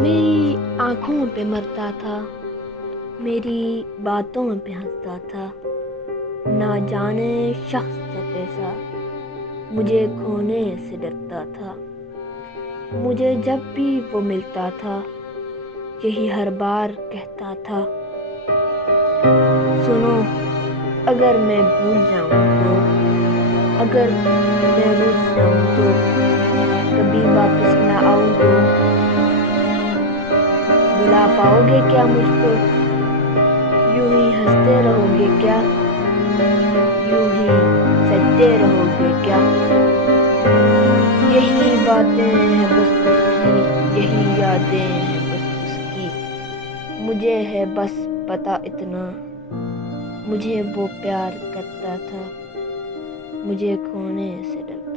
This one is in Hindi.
मेरी आँखों पे मरता था, मेरी बातों पे हंसता था। ना जाने शख्स था कैसा, मुझे खोने से डरता था। मुझे जब भी वो मिलता था, यही हर बार कहता था, सुनो, अगर मैं भूल जाऊं तो, अगर मैं रूठ जाऊं तो, कभी वापस ना आऊं तो, बुला पाओगे क्या मुझको? यूं ही हंसते रहोगे क्या? यूं ही सजते रहोगे क्या? यही बातें हैं बस उसकी, यही यादें हैं बस उसकी। मुझे है बस पता इतना, मुझे वो प्यार करता था, मुझे खोने से डरता।